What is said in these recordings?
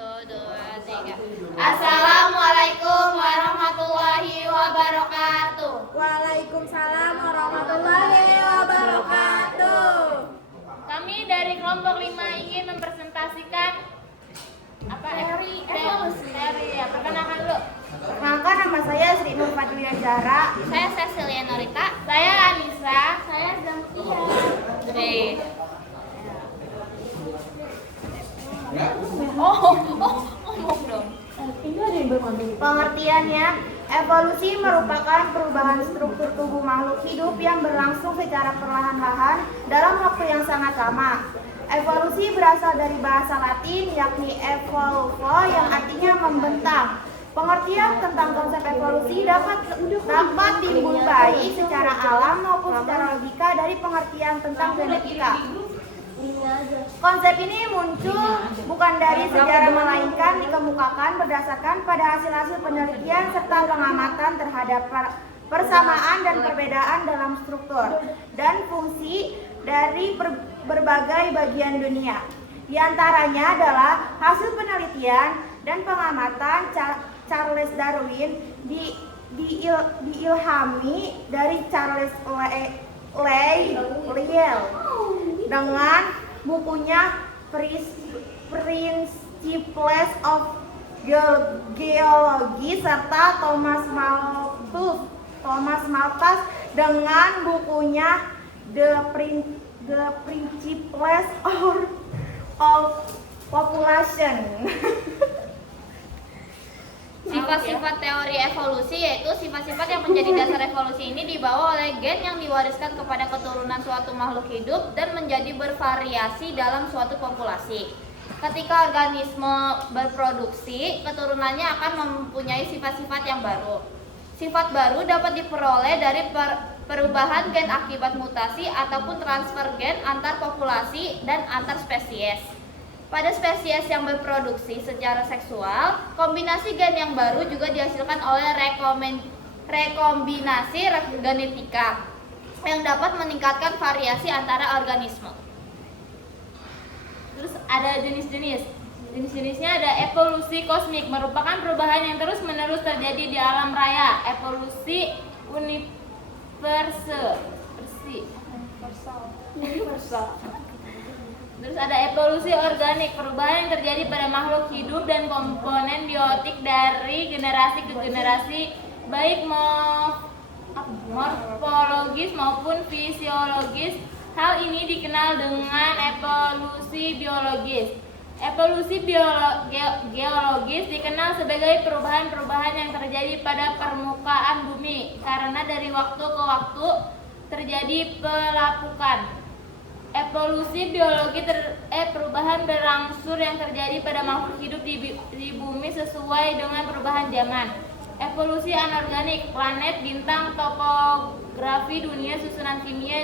Satu, dua, tiga. Assalamualaikum warahmatullahi wabarakatuh. Waalaikumsalam warahmatullahi wabarakatuh. Kami dari kelompok 5 ingin mempresentasikan teori evolusi. Perkenalkan dulu. Perkenalkan, nama saya Sri Nur Fadlia Zahra. Saya Cecilia Norita. Saya Anissa. Saya Zamtia. Ngomong dong. Pengertiannya, evolusi merupakan perubahan struktur tubuh makhluk hidup yang berlangsung secara perlahan-lahan dalam waktu yang sangat lama. Evolusi berasal dari bahasa Latin yakni evolvo yang artinya membentang. Pengertian tentang konsep evolusi dapat timbul baik secara alam maupun secara logika dari pengertian tentang genetika. Konsep ini muncul bukan dari sejarah melainkan dikemukakan berdasarkan pada hasil-hasil penelitian serta pengamatan terhadap persamaan dan perbedaan dalam struktur dan fungsi dari berbagai bagian dunia. Di antaranya adalah hasil penelitian dan pengamatan Charles Darwin diilhami dari Charles Lyell dengan bukunya Principles of Geology serta Thomas Malthus dengan bukunya The Principles of Population. Sifat-sifat teori evolusi yaitu sifat-sifat yang menjadi dasar evolusi ini dibawa oleh gen yang diwariskan kepada keturunan suatu makhluk hidup dan menjadi bervariasi dalam suatu populasi. Ketika organisme berproduksi, keturunannya akan mempunyai sifat-sifat yang baru. Sifat baru dapat diperoleh dari perubahan gen akibat mutasi ataupun transfer gen antar populasi dan antar spesies. Pada spesies yang berproduksi secara seksual, kombinasi gen yang baru juga dihasilkan oleh rekombinasi genetika yang dapat meningkatkan variasi antara organisme. Terus ada jenis-jenis. Jenis-jenisnya ada evolusi kosmik, merupakan perubahan yang terus-menerus terjadi di alam raya. Evolusi universal. Terus ada evolusi organik, perubahan yang terjadi pada makhluk hidup dan komponen biotik dari generasi ke generasi, baik morfologis maupun fisiologis. Hal ini dikenal dengan evolusi biologis. Evolusi geologis dikenal sebagai perubahan-perubahan yang terjadi pada permukaan bumi karena dari waktu ke waktu terjadi pelapukan. Evolusi biologi perubahan berangsur yang terjadi pada makhluk hidup di bumi sesuai dengan perubahan zaman. Evolusi anorganik, planet, bintang, topografi dunia, susunan kimia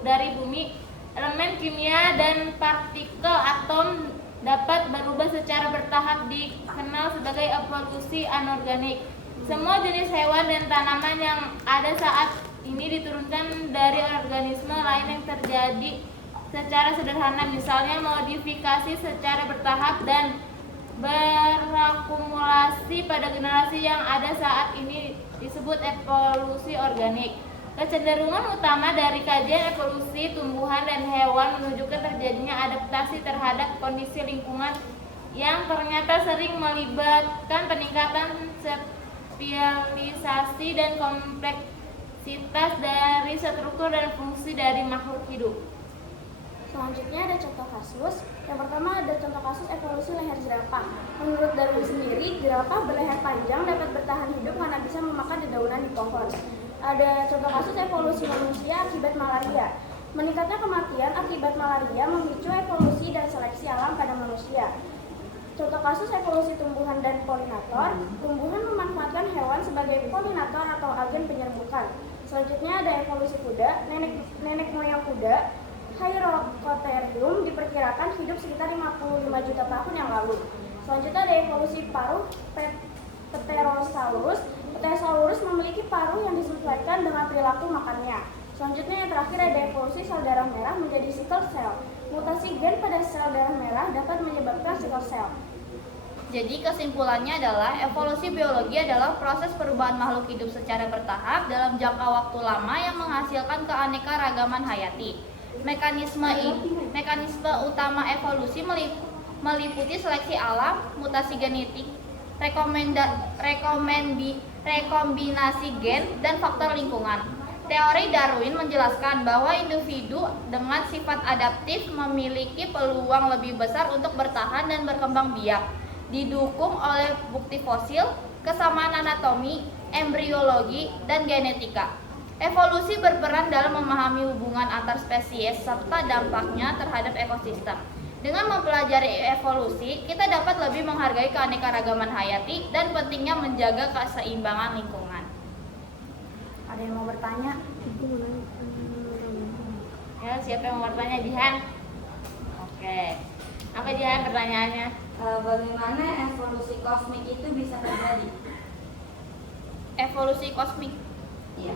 dari bumi, elemen kimia dan partikel atom dapat berubah secara bertahap, dikenal sebagai evolusi anorganik. Semua jenis hewan dan tanaman yang ada saat ini diturunkan dari organisme lain yang terjadi secara sederhana, misalnya modifikasi secara bertahap dan berakumulasi pada generasi yang ada saat ini disebut evolusi organik. Kecenderungan utama dari kajian evolusi tumbuhan dan hewan menunjukkan terjadinya adaptasi terhadap kondisi lingkungan yang ternyata sering melibatkan peningkatan spesialisasi dan kompleksitas dari struktur dan fungsi dari makhluk hidup. Selanjutnya ada contoh kasus. Yang pertama ada contoh kasus evolusi leher jerapah. Menurut Darwin sendiri, jerapah berleher panjang dapat bertahan hidup karena bisa memakan dedaunan di pohon. Ada contoh kasus evolusi manusia akibat malaria. Meningkatnya kematian akibat malaria memicu evolusi dan seleksi alam pada manusia. Contoh kasus evolusi tumbuhan dan polinator. Tumbuhan memanfaatkan hewan sebagai polinator atau agen penyerbukan. Selanjutnya ada evolusi kuda. Nenek moyang kuda, Hyracotherium, diperkirakan hidup sekitar 55 juta tahun yang lalu. Selanjutnya ada evolusi paruh Pterosaurus. Pterosaurus memiliki paruh yang disesuaikan dengan perilaku makannya. Selanjutnya yang terakhir ada evolusi sel darah merah menjadi sickle cell. Mutasi gen pada sel darah merah dapat menyebabkan sickle cell. Jadi kesimpulannya adalah evolusi biologi adalah proses perubahan makhluk hidup secara bertahap dalam jangka waktu lama yang menghasilkan keanekaragaman hayati. Mekanisme utama evolusi meliputi seleksi alam, mutasi genetik, rekombinasi gen, dan faktor lingkungan. Teori Darwin menjelaskan bahwa individu dengan sifat adaptif memiliki peluang lebih besar untuk bertahan dan berkembang biak, didukung oleh bukti fosil, kesamaan anatomi, embriologi, dan genetika. Evolusi berperan dalam memahami hubungan antar spesies serta dampaknya terhadap ekosistem. Dengan mempelajari evolusi, kita dapat lebih menghargai keanekaragaman hayati dan pentingnya menjaga keseimbangan lingkungan. Ada yang mau bertanya? Ya, siapa yang mau bertanya, Jihan? Oke. Apa Jihan pertanyaannya? Bagaimana evolusi kosmik itu bisa terjadi? Evolusi kosmik. Iya.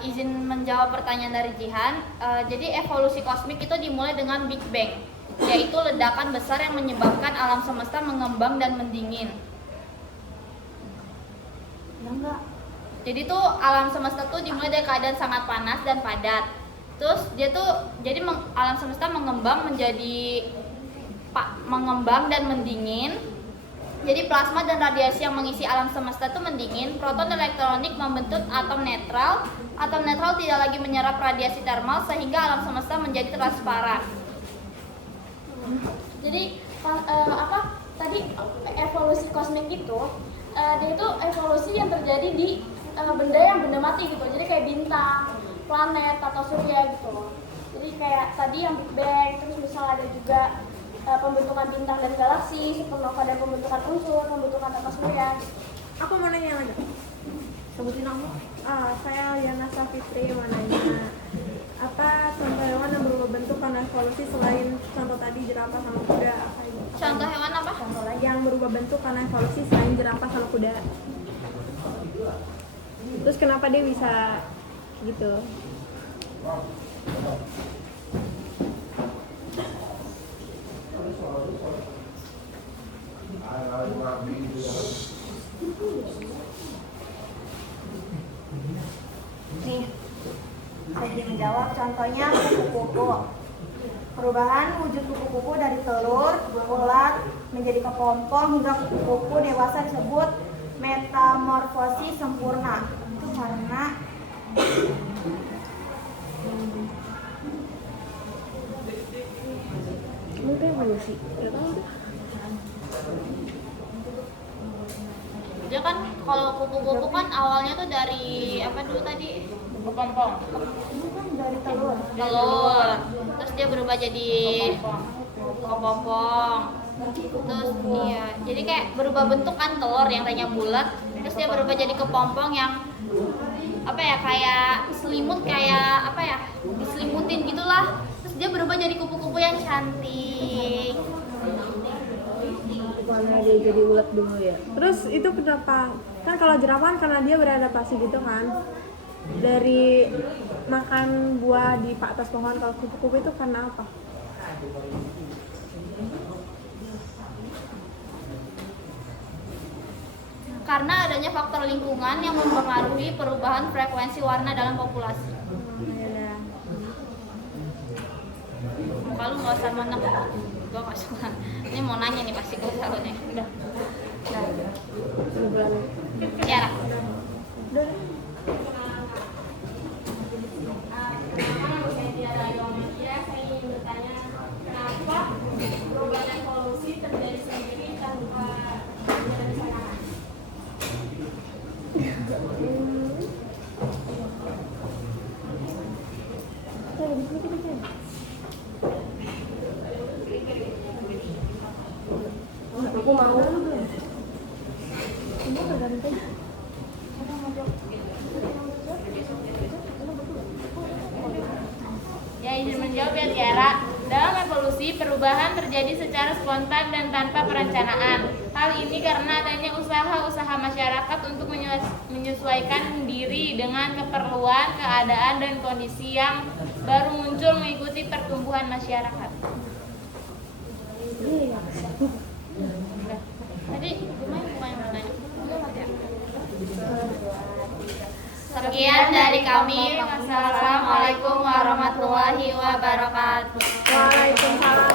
Izin menjawab pertanyaan dari Jihan. Jadi evolusi kosmik itu dimulai dengan Big Bang, yaitu ledakan besar yang menyebabkan alam semesta mengembang dan mendingin. Enggak. Jadi tuh alam semesta tuh dimulai dari keadaan sangat panas dan padat. Terus alam semesta mengembang dan mendingin. Jadi plasma dan radiasi yang mengisi alam semesta itu mendingin. Proton dan elektronik membentuk atom netral. Atom netral tidak lagi menyerap radiasi termal sehingga alam semesta menjadi transparan. Jadi tadi evolusi kosmik itu dia itu evolusi yang terjadi di benda mati gitu. Jadi kayak bintang, planet atau surya gitu. Jadi kayak tadi yang Big Bang, terus misal ada juga pembentukan bintang dan galaksi, supernova dan pembentukan unsur, pembentukan tata surya. Aku mau nanya lagi. Sebutin nama. Saya Liana Safitri mau nanya, apa contoh hewan yang berubah bentuk karena evolusi selain contoh tadi jerapah sama kuda? Apa itu? Contoh hewan apa? Contoh lagi yang berubah bentuk karena evolusi selain jerapah sama kuda. Terus kenapa dia bisa gitu? Nih, saya menjawab. Contohnya kupu-kupu. Perubahan wujud kupu-kupu dari telur, ulat, menjadi kepompong hingga kupu-kupu dewasa disebut metamorfosis sempurna. Itu karena Mungkin evolusi. Gak tahu deh. Dia kan kalau kupu-kupu kan awalnya tuh dari apa dulu tadi? Kepompong. bukan dari telur. Telur. Terus dia berubah jadi kepompong. Terus iya, jadi kayak berubah bentuk kan telur yang tadinya bulat, terus dia berubah jadi kepompong yang apa ya, kayak selimut, kayak apa ya, diselimutin gitulah. Terus dia berubah jadi kupu-kupu yang cantik. Karena dia jadi ulat dulu ya. Terus itu kenapa? Kan kalau jerapah karena dia beradaptasi gitu kan. Dari makan buah di atas pohon, kalau kupu-kupu itu karena apa? Karena adanya faktor lingkungan yang mempengaruhi perubahan frekuensi warna dalam populasi. Ya. Kalau nggak usah menang, gue nggak suka. Ini mau nanya nih pasti gue tahu nih. Udah. Ya. Lah. Saya ingin bertanya, kenapa perubahan evolusi terjadi sendiri tanpa direncanakan? Aku mau. Ya, izin menjawab ya Tiara. Dalam evolusi, perubahan terjadi secara spontan dan tanpa perencanaan. Hal ini karena adanya usaha-usaha masyarakat untuk menyesuaikan diri dengan keperluan, keadaan, dan kondisi yang baru muncul mengikuti pertumbuhan masyarakat. Tadi gimana yang bertanya? Sekian dari kami. Wassalamualaikum warahmatullahi wabarakatuh. Waalaikumsalam